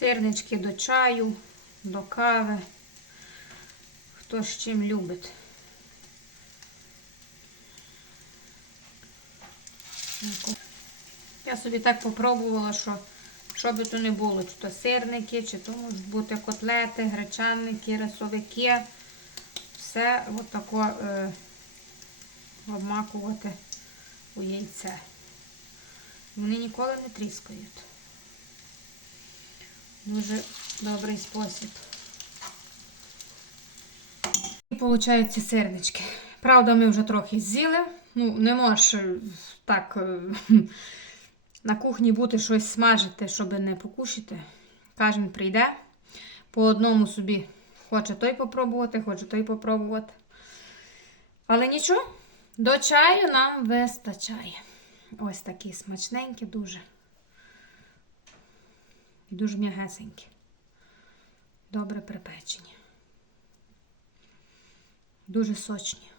Сирнички до чаю, до кави. Хто з чим любить. Я собі так попробувала, що що би то не було, чи то сирники, чи то можуть бути котлети, гречанники, рисовики. Все отако е, обмакувати у яйце. Вони ніколи не тріскають. Дуже добрий спосіб. І ці сирнички. Правда, ми вже трохи з'їли. Ну, не можеш е, так е, на кухні бути щось смажити, щоб не покушати. Кожен прийде. По одному собі хоче той попробувати, хоче той попробувати. Але нічого, до чаю нам вистачає. Ось такі смачненькі, дуже. І дуже м'ягесенькі. Добре припечені. Дуже сочні.